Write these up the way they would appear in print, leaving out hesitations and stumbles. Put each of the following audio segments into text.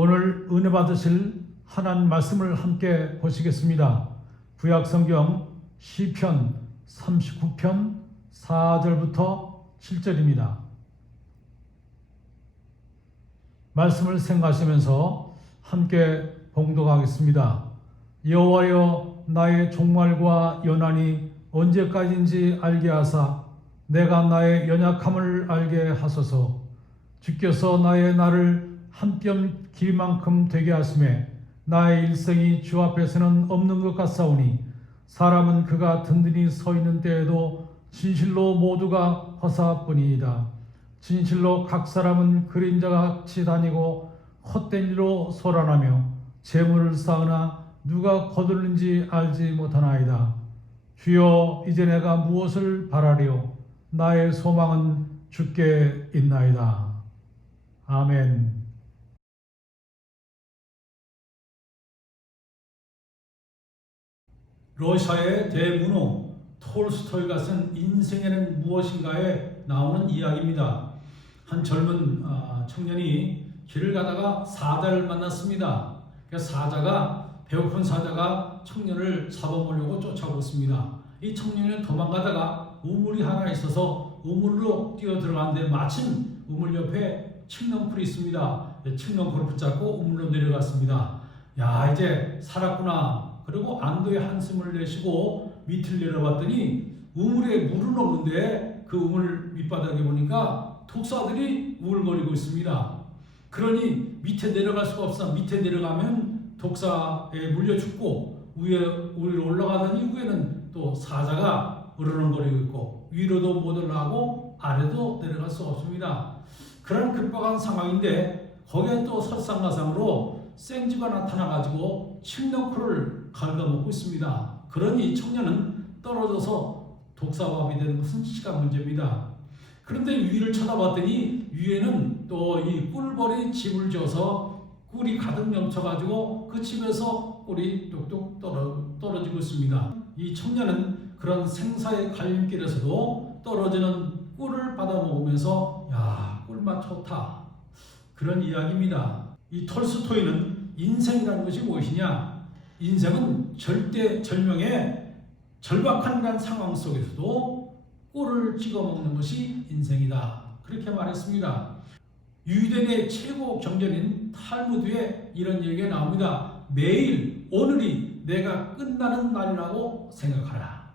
오늘 은혜 받으실 하나님 말씀을 함께 보시겠습니다. 구약성경 시편 39편 4절부터 7절입니다. 말씀을 생각하시면서 함께 봉독하겠습니다. 여호와여, 나의 종말과 연한이 언제까지인지 알게 하사 내가 나의 연약함을 알게 하소서. 주께서 나의 날을 한 뼘 길이만큼 되게 하심에 나의 일생이 주 앞에서는 없는 것 같사오니 사람은 그가 든든히 서 있는 때에도 진실로 모두가 허사뿐이니이다. 진실로 각 사람은 그림자가 같이 다니고 헛된 일로 소란하며 재물을 쌓으나 누가 거둘는지 알지 못하나이다. 주여, 이제 내가 무엇을 바라리요? 나의 소망은 주께 있나이다. 아멘. 러시아의 대문호 톨스토이가 쓴 인생에는 무엇인가에 나오는 이야기입니다. 한 젊은 청년이 길을 가다가 사자를 만났습니다. 배고픈 사자가 청년을 잡아먹으려고 쫓아오고 있습니다. 이 청년은 도망가다가 우물이 하나 있어서 우물로 뛰어 들어가는데 마침 우물 옆에 칡렁풀이 있습니다. 칡렁풀을 붙잡고 우물로 내려갔습니다. 야, 이제 살았구나. 그리고 안도의 한숨을 내쉬고 밑을 내려봤더니 우물에 물은 없는데 그 우물 밑바닥에 보니까 독사들이 우글거리고 있습니다. 그러니 밑에 내려갈 수가 없어. 밑에 내려가면 독사에 물려 죽고 위로 올라가더니 위에는 또 사자가 으르렁거리고 있고 위로도 못 올라가고 아래도 내려갈 수 없습니다. 그런 급박한 상황인데 거기에 또 설상가상으로 생쥐가 나타나가지고 칡렁쿨을 갉아먹고 있습니다. 그러니 청년은 떨어져서 독사밥이 되는 것은 시간 문제입니다. 그런데 위를 쳐다봤더니 위에는 또 이 꿀벌이 집을 지어서 꿀이 가득 넘쳐가지고 그 집에서 꿀이 뚝뚝 떨어지고 있습니다. 이 청년은 그런 생사의 갈림길에서도 떨어지는 꿀을 받아먹으면서 야, 꿀맛 좋다, 그런 이야기입니다. 이 톨스토이는 인생이라는 것이 무엇이냐? 인생은 절대절명의 절박한 상황 속에서도 꿀을 찍어 먹는 것이 인생이다, 그렇게 말했습니다. 유대인의 최고 경전인 탈무드에 이런 얘기가 나옵니다. 매일 오늘이 내가 끝나는 날이라고 생각하라.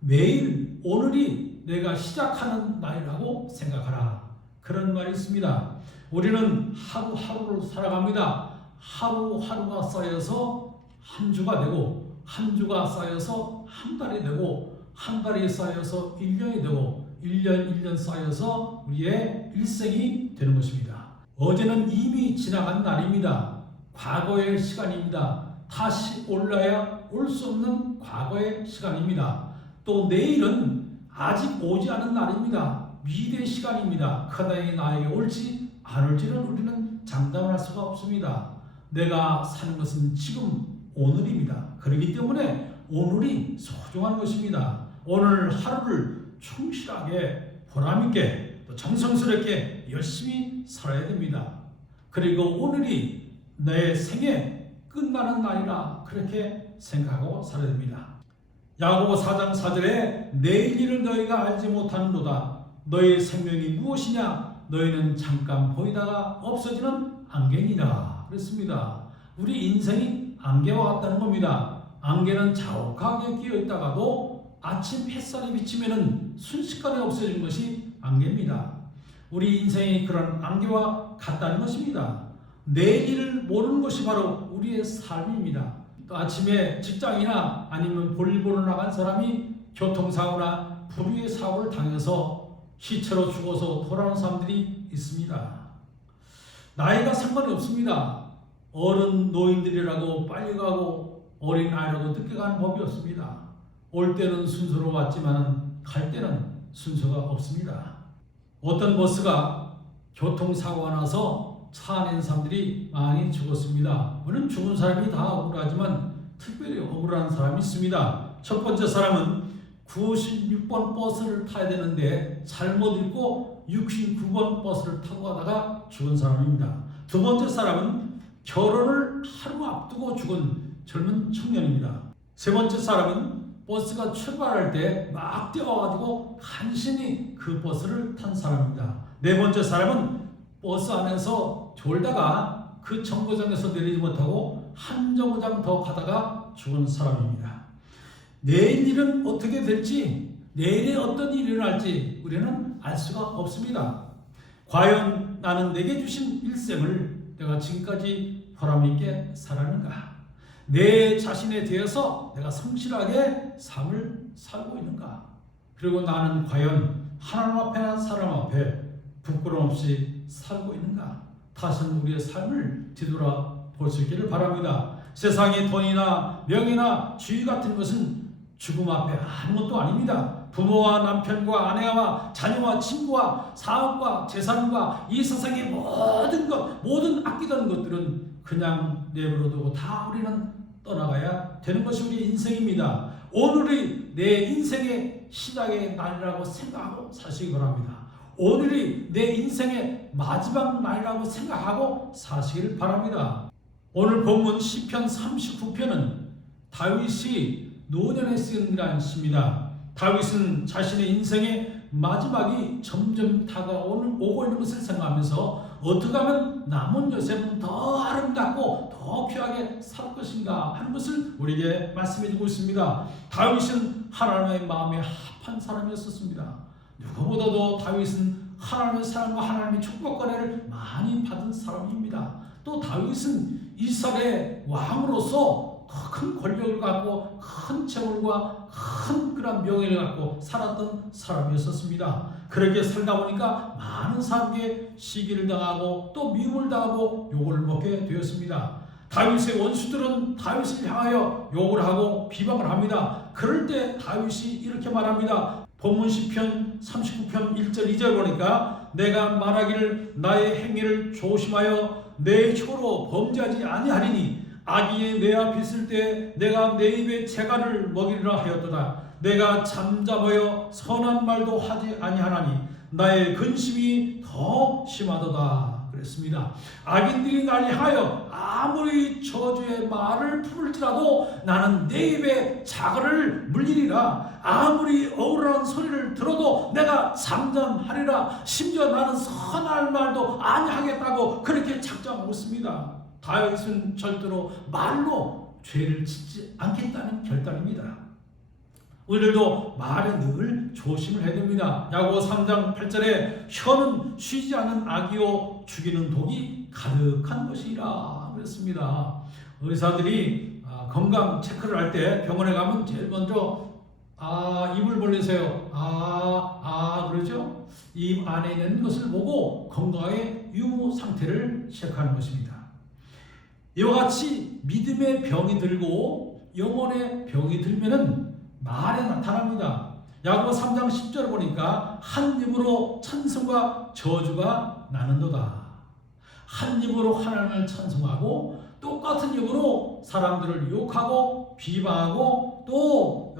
매일 오늘이 내가 시작하는 날이라고 생각하라. 그런 말이 있습니다. 우리는 하루하루를 살아갑니다. 하루하루가 쌓여서 한 주가 되고 한 주가 쌓여서 한 달이 되고 한 달이 쌓여서 1년이 되고 1년 1년 쌓여서 우리의 일생이 되는 것입니다. 어제는 이미 지나간 날입니다. 과거의 시간입니다. 다시 올라야 올 수 없는 과거의 시간입니다. 또 내일은 아직 오지 않은 날입니다. 미래의 시간입니다. 그날이 나에게 올지 안 올지는 우리는 장담할 수가 없습니다. 내가 사는 것은 지금 오늘입니다. 그렇기 때문에 오늘이 소중한 것입니다. 오늘 하루를 충실하게 보람있게 또 정성스럽게 열심히 살아야 됩니다. 그리고 오늘이 내 생에 끝나는 날이라 그렇게 생각하고 살아야 됩니다. 야고보 4장 4절에 내일 일을 너희가 알지 못하는도다. 너희 생명이 무엇이냐? 너희는 잠깐 보이다가 없어지는 안개니라 그랬습니다. 우리 인생이 안개와 같다는 겁니다. 안개는 자욱하게 끼어있다가도 아침 햇살이 비치면 순식간에 없어지는 것이 안개입니다. 우리 인생이 그런 안개와 같다는 것입니다. 내일을 모르는 것이 바로 우리의 삶입니다. 또 아침에 직장이나 아니면 볼일 보러 나간 사람이 교통사고나 불의의 사고를 당해서 시체로 죽어서 돌아오는 사람들이 있습니다. 나이가 상관이 없습니다. 어른 노인들이라고 빨리 가고 어린 아이라고 늦게 가는 법이 없습니다. 올 때는 순서로 왔지만 갈 때는 순서가 없습니다. 어떤 버스가 교통사고가 나서 차 안에 있는 사람들이 많이 죽었습니다. 물론 죽은 사람이 다 억울하지만 특별히 억울한 사람이 있습니다. 첫 번째 사람은 96번 버스를 타야 되는데 잘못 읽고 69번 버스를 타고 가다가 죽은 사람입니다. 두 번째 사람은 결혼을 하루 앞두고 죽은 젊은 청년입니다. 세 번째 사람은 버스가 출발할 때 막 뛰어와가지고 간신히 그 버스를 탄 사람입니다. 네 번째 사람은 버스 안에서 졸다가 그 정거장에서 내리지 못하고 한 정거장 더 가다가 죽은 사람입니다. 내일 일은 어떻게 될지, 내일에 어떤 일이 일어날지 우리는 알 수가 없습니다. 과연 나는 내게 주신 일생을 내가 지금까지 보람있게 살았는가? 내 자신에 대해서 내가 성실하게 삶을 살고 있는가? 그리고 나는 과연 하나님 앞에나 사람 앞에 부끄러움 없이 살고 있는가? 다시는 우리의 삶을 뒤돌아볼 수 있기를 바랍니다. 세상의 돈이나 명예나 지위 같은 것은 죽음 앞에 아무것도 아닙니다. 부모와 남편과 아내와 자녀와 친구와 사업과 재산과 이 세상의 모든 것, 모든 아끼던 것들은 그냥 내버려두고 다 우리는 떠나가야 되는 것이 우리 인생입니다. 오늘이 내 인생의 시작의 날이라고 생각하고 사시기 바랍니다. 오늘이 내 인생의 마지막 날이라고 생각하고 사시길 바랍니다. 오늘 본문 시편 39편은 다윗이 노년에 쓴 시입니다. 다윗은 자신의 인생의 마지막이 점점 다가오고 있는 것을 생각하면서 어떻게 하면 남은 여생은 더 아름답고 더 귀하게 살 것인가 하는 것을 우리에게 말씀해 주고 있습니다. 다윗은 하나님의 마음에 합한 사람이었습니다. 누구보다도 다윗은 하나님의 사랑과 하나님의 축복권을 많이 받은 사람입니다. 또 다윗은 이스라엘의 왕으로서 큰 권력을 갖고 큰 재물과 큰 그런 명예를 갖고 살았던 사람이었습니다. 그렇게 살다 보니까 많은 사람에게 시기를 당하고 또 미움을 당하고 욕을 먹게 되었습니다. 다윗의 원수들은 다윗을 향하여 욕을 하고 비방을 합니다. 그럴 때 다윗이 이렇게 말합니다. 본문 시편 39편 1절 2절 보니까 내가 말하기를 나의 행위를 조심하여 내 혀로 범죄하지 아니하리니 악인이 내 앞에 있을 때 내가 내 입에 재갈을 먹이리라 하였도다. 내가 잠잠하여 선한 말도 하지 아니하나니 나의 근심이 더 심하도다. 그랬습니다. 악인들이 날 향하여 아무리 저주의 말을 풀을지라도 나는 내 입에 자갈을 물리리라. 아무리 억울한 소리를 들어도 내가 잠잠하리라. 심지어 나는 선한 말도 아니하겠다고 그렇게 작정하고 있습니다. 다윗은 절대로 말로 죄를 짓지 않겠다는 결단입니다. 우리들도 말에 늘 조심을 해야 됩니다. 야고보 3장 8절에 혀는 쉬지 않는 악이요 죽이는 독이 가득한 것이라 그랬습니다. 의사들이 건강 체크를 할 때 병원에 가면 제일 먼저 입을 벌리세요. 그러죠? 입 안에 있는 것을 보고 건강의 유무 상태를 체크하는 것입니다. 이와 같이 믿음의 병이 들고 영혼의 병이 들면은 말에 나타납니다. 야고보 3장 10절 보니까 한 입으로 찬송과 저주가 나는도다. 한 입으로 하나님을 찬송하고 똑같은 입으로 사람들을 욕하고 비방하고 또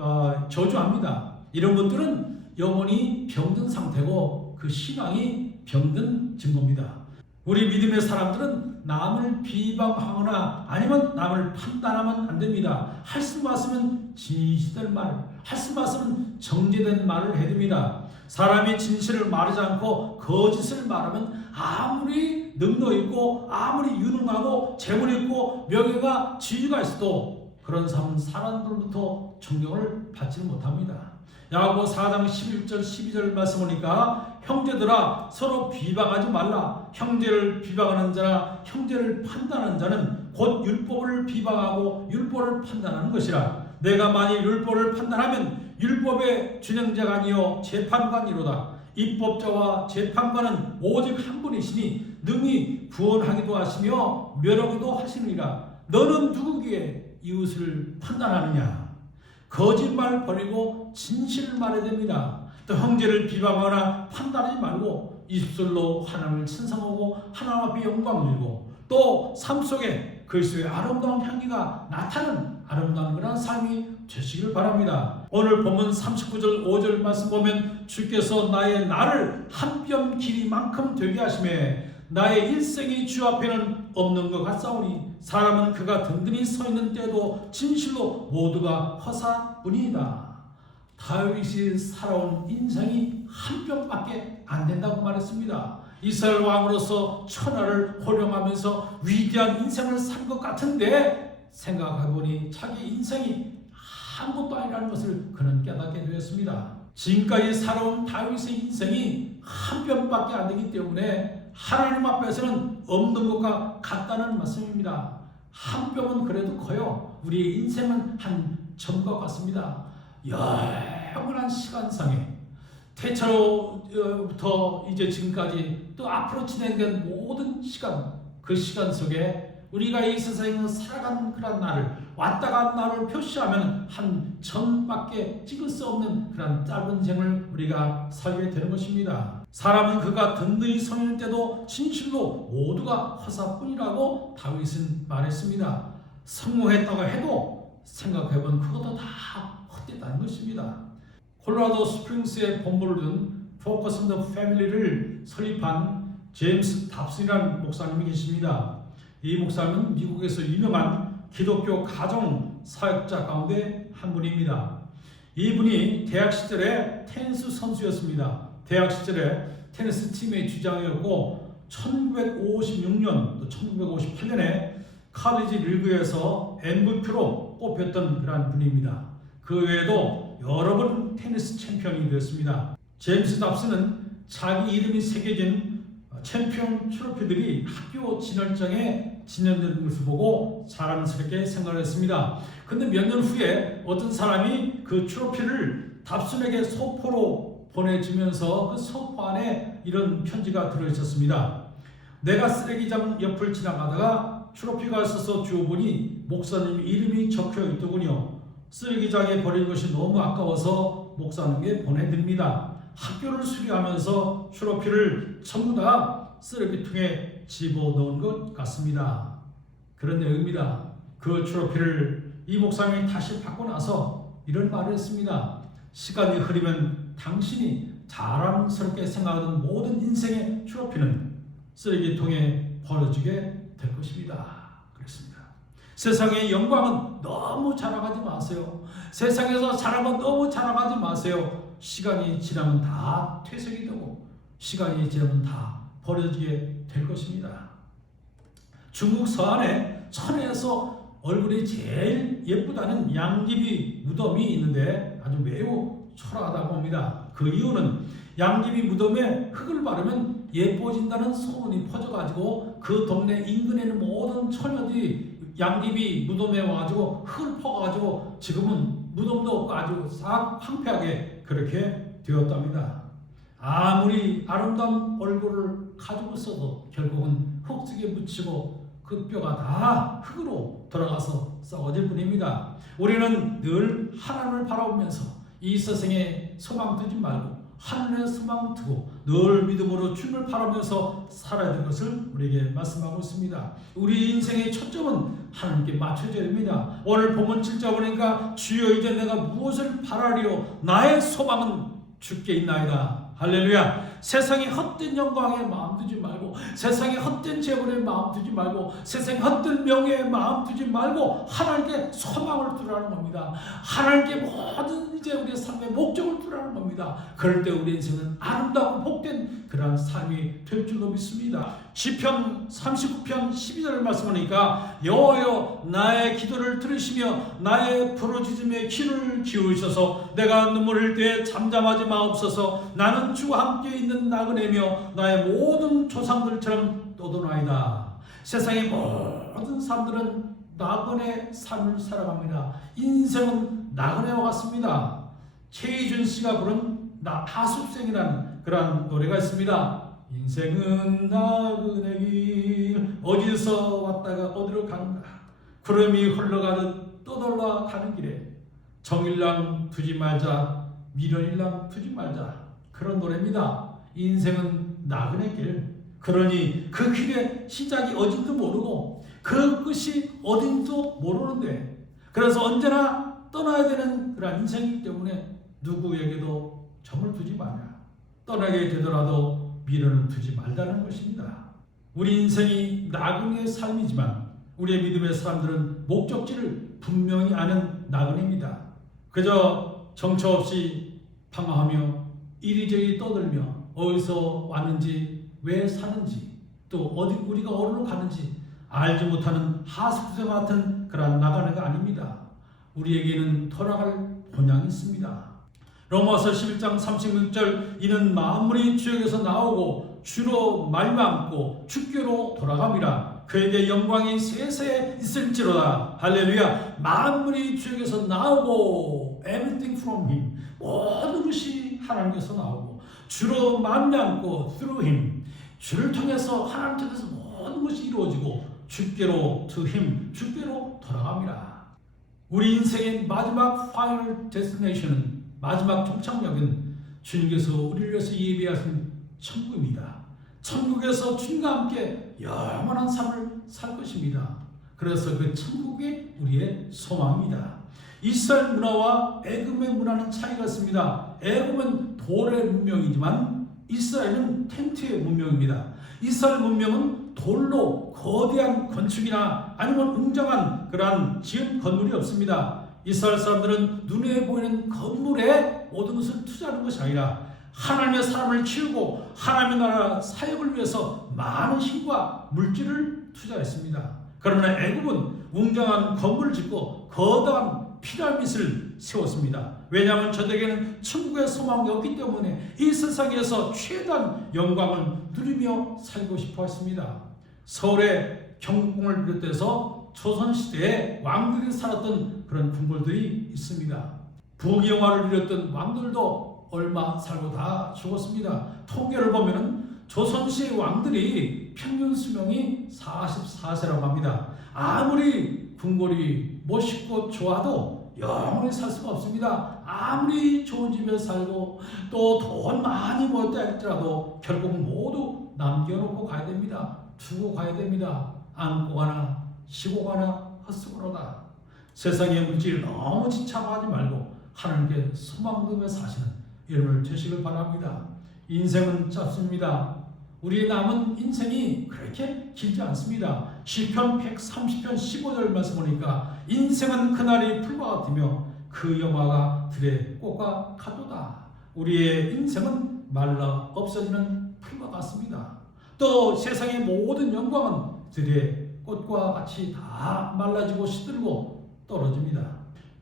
저주합니다. 이런 것들은 영혼이 병든 상태고 그 신앙이 병든 증거입니다. 우리 믿음의 사람들은 남을 비방하거나 아니면 남을 판단하면 안 됩니다. 할 수 있으면 진실된 말, 할 수 있으면 정제된 말을 해야 됩니다. 사람이 진실을 말하지 않고 거짓을 말하면 아무리 능력 있고 아무리 유능하고 재물 있고 명예가 지위가 있어도 그런 사람은 사람들로부터 존경을 받지는 못합니다. 야고보 4장 11절 12절 말씀 보니까 형제들아 서로 비방하지 말라. 형제를 비방하는 자나 형제를 판단하는 자는 곧 율법을 비방하고 율법을 판단하는 것이라. 내가 만일 율법을 판단하면 율법의 준행자가 아니요 재판관이로다. 입법자와 재판관은 오직 한 분이시니 능히 구원하기도 하시며 멸하기도 하시느니라. 너는 누구기에 이웃을 판단하느냐? 거짓말 버리고 진실을 말해야 됩니다. 또 형제를 비방하거나 판단하지 말고 입술로 하나님을稱颂하고 하나님 앞에 영광을 드리고 또 삶 속에 그리스도의 아름다운 향기가 나타나는 아름다운 그런 삶이 되시길 바랍니다. 오늘 본문 39절 5절 말씀 보면 주께서 나의 날을 한 뼘 길이만큼 되게 하시매 나의 일생이 주 앞에는 없는 것 같사오니 사람은 그가 든든히 서 있는 때도 진실로 모두가 허사뿐이다. 다윗이 살아온 인생이 한 뼘밖에 안 된다고 말했습니다. 이스라엘 왕으로서 천하를 호령하면서 위대한 인생을 산 것 같은데 생각해보니 자기 인생이 아무것도 아니라는 것을 그는 깨닫게 되었습니다. 지금까지 살아온 다윗의 인생이 한 뼘밖에 안 되기 때문에 하나님 앞에서는 없는 것과 같다는 말씀입니다. 한 뼘은 그래도 커요. 우리의 인생은 한 점과 같습니다. 영원한 시간상에 태초부터 이제 지금까지 또 앞으로 진행된 모든 시간, 그 시간 속에 우리가 이 세상에서 살아간 그런 날을 왔다 간 날을 표시하면 한 점밖에 찍을 수 없는 그런 짧은 생을 우리가 살게 되는 것입니다. 사람은 그가 든든히 서 있는 때도 진실로 모두가 허사뿐이라고 다윗은 말했습니다. 성공했다고 해도 생각해보면 그것도 다 헛되다는 것입니다. 콜로라도 스프링스에 본부를 둔 Focus on the Family를 설립한 제임스 답슨이라는 목사님이 계십니다. 이 목사님은 미국에서 유명한 기독교 가정 사역자 가운데 한 분입니다. 이분이 대학 시절에 테니스 선수였습니다. 대학 시절에 테니스 팀의 주장이었고 1956년 또 1958년에 칼리지 리그에서 MVP로 뽑혔던 그런 분입니다. 그 외에도 여러 번 테니스 챔피언이 되었습니다. 제임스 답슨은 자기 이름이 새겨진 챔피언 트로피들이 학교 진열장에 진열된 것을 보고 자랑스럽게 생각을 했습니다. 근데 몇 년 후에 어떤 사람이 그 트로피를 답슨에게 소포로 보내주면서 그 소포 안에 이런 편지가 들어있었습니다. 내가 쓰레기장 옆을 지나가다가 트로피가 있어서 주워보니 목사님 이름이 적혀있더군요. 쓰레기장에 버린 것이 너무 아까워서 목사님께 보내드립니다. 학교를 수리하면서 트로피를 전부 다 쓰레기통에 집어넣은 것 같습니다. 그런 내용입니다. 그 트로피를 이 목사님이 다시 받고 나서 이런 말을 했습니다. 시간이 흐르면 당신이 자랑스럽게 생각하던 모든 인생의 트로피는 쓰레기통에 버려지게 될 것입니다. 그랬습니다. 세상의 영광은 너무 자랑하지 마세요. 세상에서 자랑은 너무 자랑하지 마세요. 시간이 지나면 다 퇴색이 되고 시간이 지나면 다 버려지게 될 것입니다. 중국 서안에 천에서 얼굴이 제일 예쁘다는 양귀비 무덤이 있는데 아주 매우 초라하다고 봅니다. 그 이유는 양귀비 무덤에 흙을 바르면 예뻐진다는 소문이 퍼져가지고 그 동네 인근에는 모든 처녀들이 양귀비 무덤에 와가지고 흙을 퍼가지고 지금은 무덤도 없고 아주 싹 황폐하게 그렇게 되었답니다. 아무리 아름다운 얼굴을 가지고 있어도 결국은 흙 속에 묻히고 그 뼈가 다 흙으로 돌아가서 썩어질 뿐입니다. 우리는 늘 하나님을 바라보면서 이 세상에 소망 두지 말고 하늘에 소망 두고 늘 믿음으로 주님을 바라보면서 살아야 될 것을 우리에게 말씀하고 있습니다. 우리 인생의 초점은 하나님께 맞춰져야 됩니다. 오늘 본문 7절 보니까 주여 이제 내가 무엇을 바라리요 나의 소망은 주께 있나이다. 할렐루야. 세상의 헛된 영광에 마음 두지 말고 세상의 헛된 재물에 마음 두지 말고 세상의 헛된 명예에 마음 두지 말고 하나님께 소망을 두라는 겁니다. 하나님께 모든 이제 우리의 삶의 목적을 두라는 겁니다. 그럴 때 우리 인생은 아름답고 복된 그러한 삶이 될 줄로 믿습니다. 시편 39편 12절을 말씀하니까 여호와여 나의 기도를 들으시며 나의 부르짖음에 귀를 기울이셔서 내가 눈물 흘릴 때 잠잠하지 마옵소서. 나는 주와 함께 있는 나그네며 나의 모든 조상들처럼 떠도나이다. 세상의 모든 사람들은 나그네 삶을 살아갑니다. 인생은 나그네와 같습니다. 최희준 씨가 부른 하숙생이라는 그런 노래가 있습니다. 인생은 나그네 길 어디서 왔다가 어디로 가는가 구름이 흘러가듯 떠돌아 가는 길에 정일랑 두지 말자 미련일랑 두지 말자 그런 노래입니다. 인생은 나그네 길 그러니 그 길의 시작이 어딘지도 모르고 그 끝이 어딘지도 모르는데 그래서 언제나 떠나야 되는 그런 인생이기 때문에 누구에게도 정을 두지 마라. 떠나게 되더라도 미련을 두지 말라는 것입니다. 우리 인생이 나그네의 삶이지만 우리의 믿음의 사람들은 목적지를 분명히 아는 나그네입니다. 그저 정처 없이 방황하며 이리저리 떠들며 어디서 왔는지 왜 사는지 또 어디 우리가 어디로 가는지 알지 못하는 하수구새 같은 그런 나그네가 아닙니다. 우리에게는 돌아갈 본향이 있습니다. 로마서 11장 36절 이는 만물이 주에게서 나오고 주로 말미암고 주께로 돌아갑니다. 그에게 영광이 세세에 있을지로다. 할렐루야. 만물이 주에게서 나오고 everything from him 모든 것이 하나님께서 나오고 주로 말미암고 through him 주를 통해서 하나님 통해서 모든 것이 이루어지고 주께로 to him 주께로 돌아갑니다. 우리 인생의 마지막 final destination은 마지막 종착역은 주님께서 우리를 위해서 예비하신 천국입니다. 천국에서 주님과 함께 영원한 삶을 살 것입니다. 그래서 그 천국이 우리의 소망입니다. 이스라엘 문화와 애굽의 문화는 차이가 있습니다. 애굽은 돌의 문명이지만 이스라엘은 텐트의 문명입니다. 이스라엘 문명은 돌로 거대한 건축이나 아니면 웅장한 그러한 지은 건물이 없습니다. 이스라엘 사람들은 눈에 보이는 건물에 모든 것을 투자하는 것이 아니라 하나님의 사람을 키우고 하나님의 나라 사역을 위해서 많은 힘과 물질을 투자했습니다. 그러나 애굽은 웅장한 건물을 짓고 거대한 피라밋을 세웠습니다. 왜냐하면 저들에게는 천국의 소망이 없기 때문에 이 세상에서 최대한 영광을 누리며 살고 싶어 했습니다. 서울의 경복궁을 비롯해서 조선시대에 왕들이 살았던 그런 궁궐들이 있습니다. 부귀영화를 누렸던 왕들도 얼마 살고 다 죽었습니다. 통계를 보면 조선시의 왕들이 평균 수명이 44세라고 합니다. 아무리 궁궐이 멋있고 좋아도 영원히 살 수가 없습니다. 아무리 좋은 집에 살고 또 돈 많이 모았다 할지라도 결국 모두 남겨놓고 가야 됩니다. 두고 가야 됩니다. 안고 가나 쉬고 가나 헛수고로다. 세상의 물질 너무 지참하지 말고 하나님께 소망되며 사시는 여러분을 되시길 바랍니다. 인생은 짧습니다. 우리의 남은 인생이 그렇게 길지 않습니다. 시편 130편 15절 말씀 보니까 인생은 그날이 풀과 같으며 그 영화가 들의 꽃과 같도다. 우리의 인생은 말라 없어지는 풀과 같습니다. 또 세상의 모든 영광은 들의 꽃과 같이 다 말라지고 시들고 떨어집니다.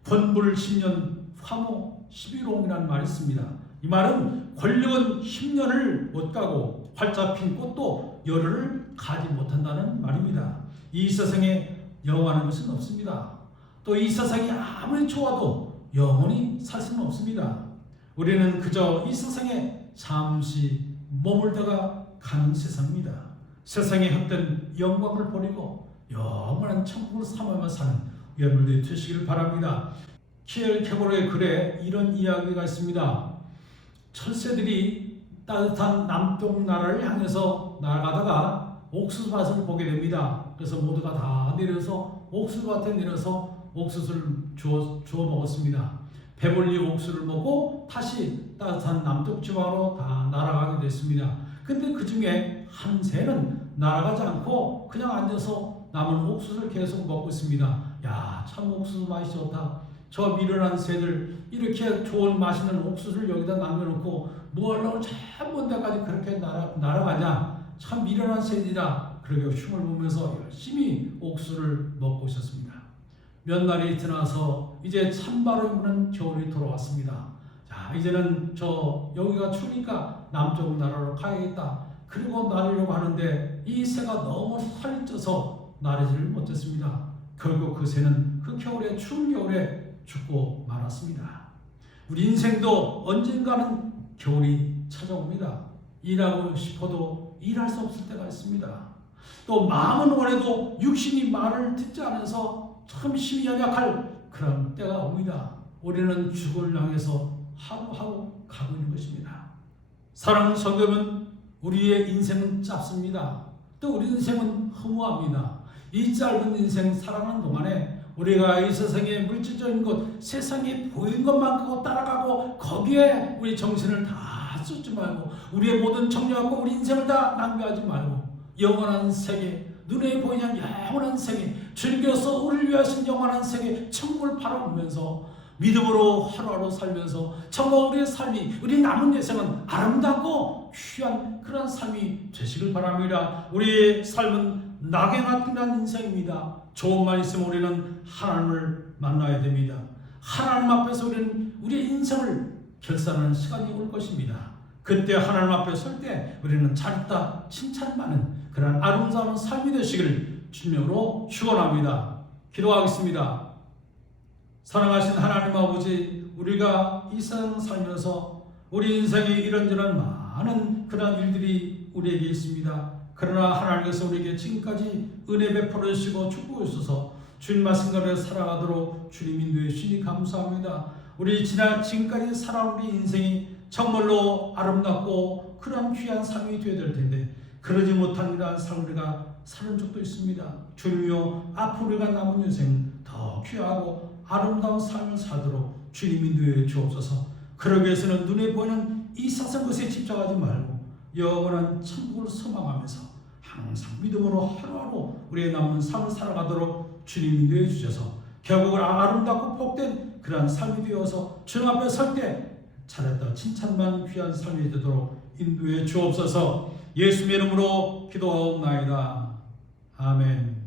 번불 10년 화모 11홍이라는 말이 있습니다. 이 말은 권력은 10년을 못 가고 활짝 핀 꽃도 열흘을 가지 못한다는 말입니다. 이 세상에 영원한 것은 없습니다. 또 이 세상이 아무리 좋아도 영원히 살 수는 없습니다. 우리는 그저 이 세상에 잠시 머물다가 가는 세상입니다. 세상의 헛된 영광을 버리고 영원한 천국을 삼아만 사는 여러분들이 되시길 바랍니다. 키엘 케고르의 글에 이런 이야기가 있습니다. 철새들이 따뜻한 남쪽 나라를 향해서 날아가다가 옥수수밭을 보게 됩니다. 그래서 모두가 다 내려서 옥수수밭에 내려서 옥수수를 주워 먹었습니다. 배불리 옥수수를 먹고 다시 따뜻한 남쪽 지방으로 다 날아가게 됐습니다. 근데 그 중에 한 새는 날아가지 않고 그냥 앉아서 남은 옥수수를 계속 먹고 있습니다. 야, 참 옥수수 맛이 좋다. 저 미련한 새들 이렇게 좋은 맛있는 옥수수를 여기다 남겨놓고 뭐 하려고 먼 데까지 그렇게 날아가냐. 참 미련한 새들이다. 그러게 흉을 보면서 열심히 옥수수를 먹고 있었습니다. 몇 날이 지나서 이제 찬바람이 부는 겨울이 돌아왔습니다. 자, 이제는 여기가 추우니까 남쪽 나라로 가야겠다. 그리고 나르려고 하는데 이 새가 너무 살이 쪄서 나르지를 못했습니다. 결국 그 새는 그 겨울에 추운 겨울에 죽고 말았습니다. 우리 인생도 언젠가는 겨울이 찾아옵니다. 일하고 싶어도 일할 수 없을 때가 있습니다. 또 마음은 원해도 육신이 말을 듣지 않아서 참 힘이 연약할 그런 때가 옵니다. 우리는 죽을 향해서 하루하루 가고 있는 것입니다. 사랑하는 성도는 우리의 인생은 짧습니다. 또 우리 인생은 허무합니다. 이 짧은 인생 살아가는 동안에 우리가 이 세상의 물질적인 것, 세상에 보이는 것만 갖고 따라가고 거기에 우리 정신을 다 쏟지 말고 우리의 모든 정력하고 우리 인생을 다 낭비하지 말고 영원한 세계, 눈에 보이는 영원한 세계, 주님께서 우리를 위하신 영원한 세계 천국을 바라보면서 믿음으로 하루하루 살면서 정말 우리의 삶이, 우리 남은 여생은 아름답고 귀한 그런 삶이 되시길 바랍니다. 우리의 삶은 낙엽 같은 인생입니다. 좋은만 있으면 우리는 하나님을 만나야 됩니다. 하나님 앞에서 우리는 우리의 인생을 결산하는 시간이 올 것입니다. 그때 하나님 앞에 설 때 우리는 잘했다 칭찬받는 그런 아름다운 삶이 되시길 주님으로 축원합니다. 기도하겠습니다. 사랑하신 하나님 아버지, 우리가 이 세상 살면서 우리 인생에 이런저런 많은 그런 일들이 우리에게 있습니다. 그러나 하나님께서 우리에게 지금까지 은혜 베풀어 주시고 축복해 주셔서 주님 말씀대로 살아가도록 주님 인도해 주시니 감사합니다. 우리 지금까지 살아온 우리 인생이 정말로 아름답고 그런 귀한 삶이 되어야 될 텐데 그러지 못한 이러한 삶을 우리가 사는 적도 있습니다. 주님이여, 앞으로 우리가 남은 인생 더 귀하고 아름다운 삶을 살도록 주님 인도해 주옵소서. 그러기 위해서는 눈에 보이는 이 세상 것에 집착하지 말고 영원한 천국을 소망하면서 항상 믿음으로 하루하루 우리의 남은 삶을 살아가도록 주님 인도해 주셔서 결국은 아름답고 복된 그러한 삶이 되어서 주님 앞에 설 때 잘했다 칭찬만 귀한 삶이 되도록 인도해 주옵소서. 예수님의 이름으로 기도하옵나이다. 아멘.